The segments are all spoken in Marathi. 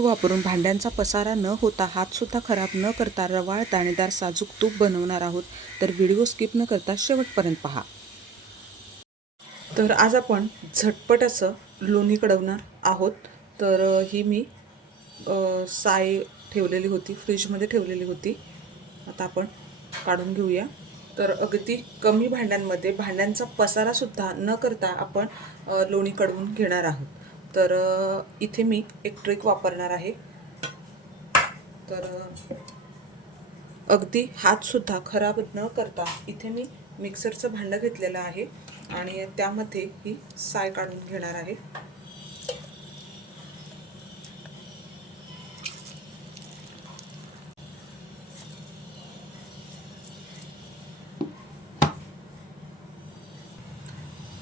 वापरून भांड्यांचा पसारा न होता हातसुद्धा खराब न करता रवाळ दाणेदार साजूक तूप बनवणार आहोत. तर व्हिडिओ स्किप न करता शेवटपर्यंत पहा. तर आज आपण झटपट असं लोणी कडवणार आहोत. तर ही मी साय ठेवलेली होती फ्रीजमध्ये ठेवलेली होती. आता आपण काढून घेऊया. तर अगदी कमी भांड्यांमध्ये भांड्यांचा पसारासुद्धा न करता आपण लोणी कडवून घेणार आहोत. तर इथे मी एक ट्रिक वापरणार आहे. तर अगदी हातसुद्धा खराब न करता इथे मी मिक्सरचं भांडं घेतलेलं आहे आणि त्यामध्ये ही साय काढून घेणार आहे.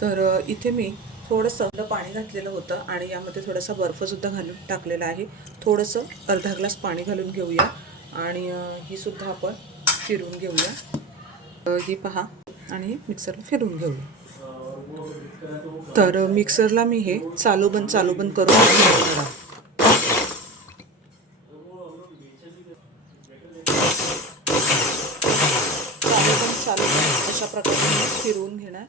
तर इथे मी थोडंसं पाणी घातलेलं होतं आणि यामध्ये थोडासा बर्फसुद्धा घालून टाकलेला आहे. थोडंसं अर्धा ग्लास पाणी घालून घेऊया आणि हीसुद्धा ही सुद्धा आपण फिरून घेऊया. ही पहा आणि मिक्सरला फिरून घेऊया. तर मिक्सरला मी हे चालू बंद चालू बंद करून घेणार चालू बंद चालू बंद अशा प्रकारे फिरवून घेणार.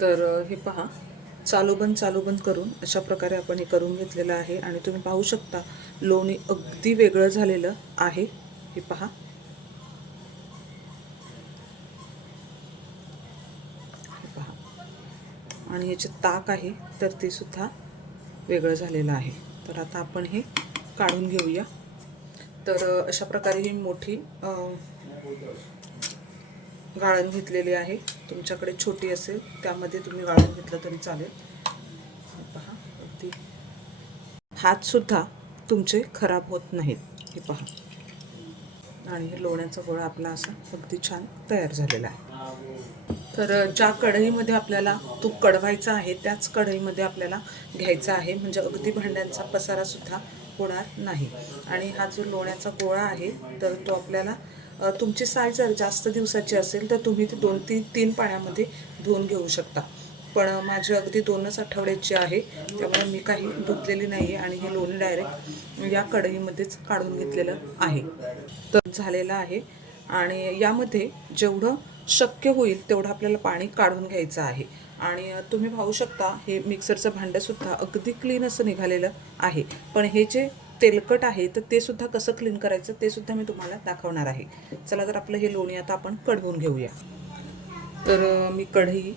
तर हे पहा. चालू बंद चालू बंद करून अशा प्रकारे आपण हे करून घेतलेलं आहे आणि तुम्ही पाहू शकता लोणी अगदी वेगळं झालेलं आहे. हे पहा. हे पहा. आणि याचे ताक आहे तर ते सुद्धा वेगळं झालेलं आहे. तर आता आपण हे काढून घेऊया. तर अशा प्रकारे ही मोठी गाळण घेतलेली आहे. तुमच्याकडे छोटी असेल त्यामध्ये तुम्ही गाळण घेतलं तरी चालेल. पहा अगदी हातसुद्धा तुमचे खराब होत नाहीत. हे पहा. आणि हे लोण्याचा गोळा आपला असा अगदी छान तयार झालेला आहे. तर ज्या कढईमध्ये आपल्याला तूप कढवायचं आहे त्याच कढईमध्ये आपल्याला घ्यायचं आहे. म्हणजे अगदी भांड्यांचा पसारासुद्धा होणार नाही. आणि हा जो लोण्याचा गोळा आहे तर तो आपल्याला तुमची साय जर जास्त दिवसाची असेल तर तुम्ही ते दोन तीन तीन पाण्यामध्ये धुवून घेऊ शकता. पण माझी अगदी दोनच आठवड्याची आहे. त्यामुळे मी काही धुतलेली नाही आहे आणि हे लोणी डायरेक्ट या कढईमध्येच काढून घेतलेलं आहे. तर झालेलं आहे. आणि यामध्ये जेवढं शक्य होईल तेवढं आपल्याला पाणी काढून घ्यायचं आहे. आणि तुम्ही पाहू शकता हे मिक्सरचं भांडंसुद्धा अगदी क्लीन असं निघालेलं आहे. पण हे जे तेलकट आहे तर ते सुद्धा कसं क्लीन करायचं ते सुद्धा मी तुम्हाला दाखवणार आहे. चला तर आपलं हे लोणी आता आपण कढवून घेऊया. तर मी कढई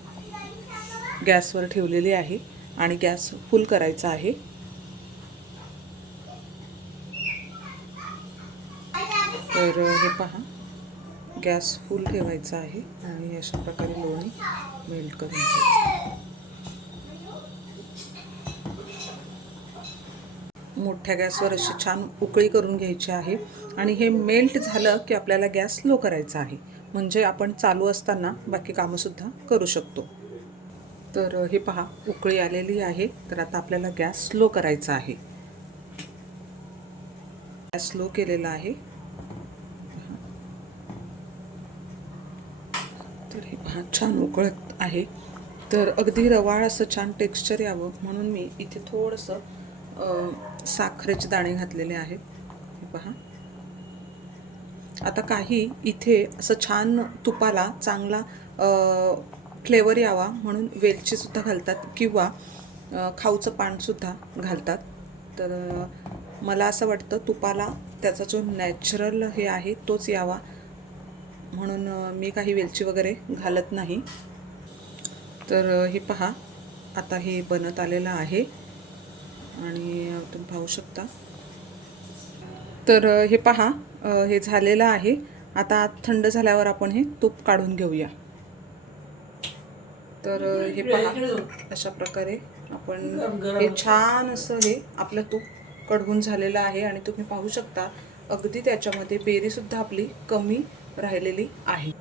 गॅसवर ठेवलेली आहे आणि गॅस फुल करायचा आहे. तर हे पहा. गॅस फुल ठेवायचा आहे आणि अशा प्रकारे लोणी मेल्ट करून घ्यायचं. मोठ्या गॅसवर अशी छान उकळी करून घ्यायची आहे. आणि हे मेल्ट झालं की आपल्याला गॅस लो करायचा आहे. म्हणजे आपण चालू असताना बाकी कामंसुद्धा करू शकतो. तर हे पहा उकळी आलेली आहे. तर आता आपल्याला गॅस स्लो करायचा आहे. गॅस स्लो केलेला आहे. तर हे पहा छान उकळत आहे. तर अगदी रवाळ असं छान टेक्स्चर यावं म्हणून मी इथे थोडंसं साखरेचे दाणे घातलेले आहेत. हे पहा. आता काही इथे असं छान तुपाला चांगला फ्लेवर यावा म्हणून वेलचीसुद्धा घालतात किंवा खाऊचं पानसुद्धा घालतात. तर मला असं वाटतं तुपाला त्याचा जो नॅचरल हे आहे तोच यावा म्हणून मी काही वेलची वगैरे घालत नाही. तर हे पहा. आता हे बनत आलेलं आहे. आणि तुम्ही पाहू शकता. तर हे पहा हे झालेलं आहे. आता थंड झाल्यावर आपण हे तूप काढून घेऊया. तर हे पहा अशा प्रकारे आपण हे छान असं हे आपलं तूप कडवून झालेलं आहे आणि तुम्ही पाहू शकता अगदी त्याच्यामध्ये बेरीसुद्धा आपली कमी राहिलेली आहे.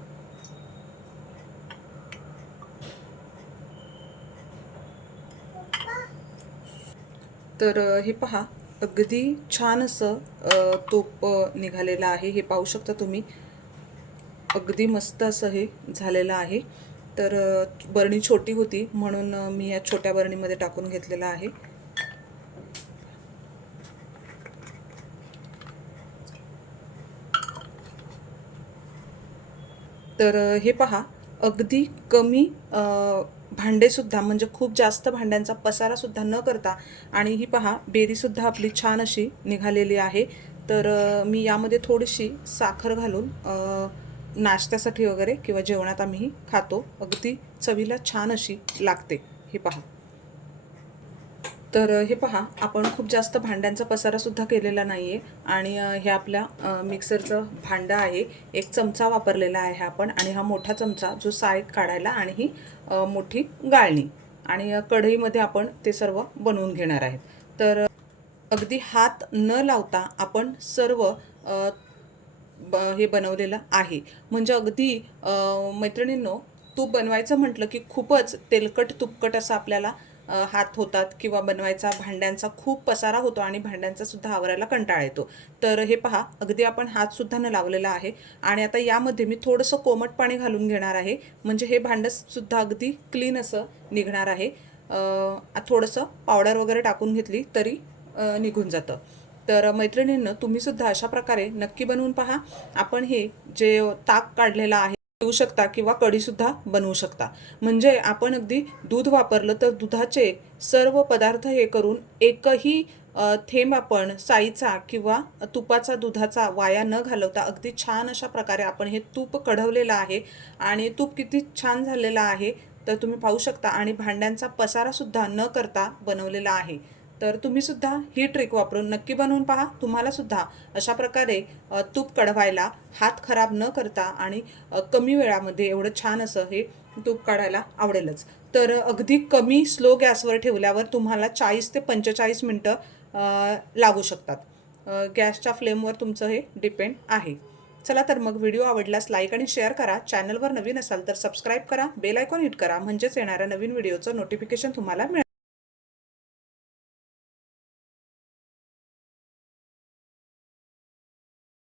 तर हे पहा. अगदी छान असं तोप निघालेलं आहे. हे पाहू शकता तुम्ही. अगदी मस्त असं हे झालेलं आहे. तर बरणी छोटी होती म्हणून मी या छोट्या बरणीमध्ये टाकून घेतलेलं आहे. तर हे पहा. अगदी कमी भांडेसुद्धा म्हणजे खूप जास्त भांड्यांचा पसारासुद्धा न करता आणि ही पहा बेरीसुद्धा आपली छान अशी निघालेली आहे. तर मी यामध्ये थोडीशी साखर घालून नाश्त्यासाठी वगैरे किंवा जेवणात आम्ही खातो. अगदी चवीला छान अशी लागते. हे पहा. तर हे पहा आपण खूप जास्त भांड्यांचा पसारासुद्धा केलेला नाही आहे आणि हे आपल्या मिक्सरचं भांडं आहे. एक चमचा वापरलेला आहे आपण आणि हा मोठा चमचा जो साईड काढायला आणि ही मोठी गाळणी आणि कढईमध्ये आपण ते सर्व बनवून घेणार आहेत. तर अगदी हात न लावता आपण सर्व ब हे बनवलेलं आहे. म्हणजे अगदी मैत्रिणींनो तूप बनवायचं म्हटलं की खूपच तेलकट तुपकट असं आपल्याला हात होतात किंवा बनवायचा भांड्यांचा खूप पसारा होतो आणि भांड्यांचा सुद्धा आवरायला कंटाळा येतो. तर हे पहा अगदी आपण हातसुद्धा न लावलेला आहे आणि आता यामध्ये मी थोडंसं कोमट पाणी घालून घेणार आहे. म्हणजे हे भांडंसुद्धा अगदी क्लीन असं निघणार आहे. थोडंसं पावडर वगैरे टाकून घेतली तरी निघून जातं. तर मैत्रिणींनं तुम्हीसुद्धा अशा प्रकारे नक्की बनवून पहा. आपण हे जे ताक काढलेलं आहे पिऊ शकता किंवा कढीसुद्धा बनवू शकता. म्हणजे आपण अगदी दूध वापरलं तर दुधाचे सर्व पदार्थ हे करून एकही थेंब आपण साईचा किंवा तुपाचा दुधाचा वाया न घालवता अगदी छान अशा प्रकारे आपण हे तूप कढवलेलं आहे आणि तूप किती छान झालेलं आहे तर तुम्ही पाहू शकता आणि भांड्यांचा पसारासुद्धा न करता बनवलेला आहे. तर तुम्हीसुद्धा ही ट्रिक वापरून नक्की बनवून पहा. तुम्हालासुद्धा अशा प्रकारे तूप कढवायला हात खराब न करता आणि कमी वेळामध्ये एवढं छान असं हे तूप काढायला आवडेलच. तर अगदी कमी स्लो गॅसवर ठेवल्यावर तुम्हाला चाळीस ते पंचेचाळीस मिनटं लागू शकतात. गॅसच्या फ्लेमवर तुमचं हे डिपेंड आहे. चला तर मग व्हिडिओ आवडल्यास लाईक आणि शेअर करा. चॅनलवर नवीन असाल तर सबस्क्राईब करा. बेल आयकॉन हिट करा. म्हणजेच येणाऱ्या नवीन व्हिडिओचं नोटिफिकेशन तुम्हाला मिळेल.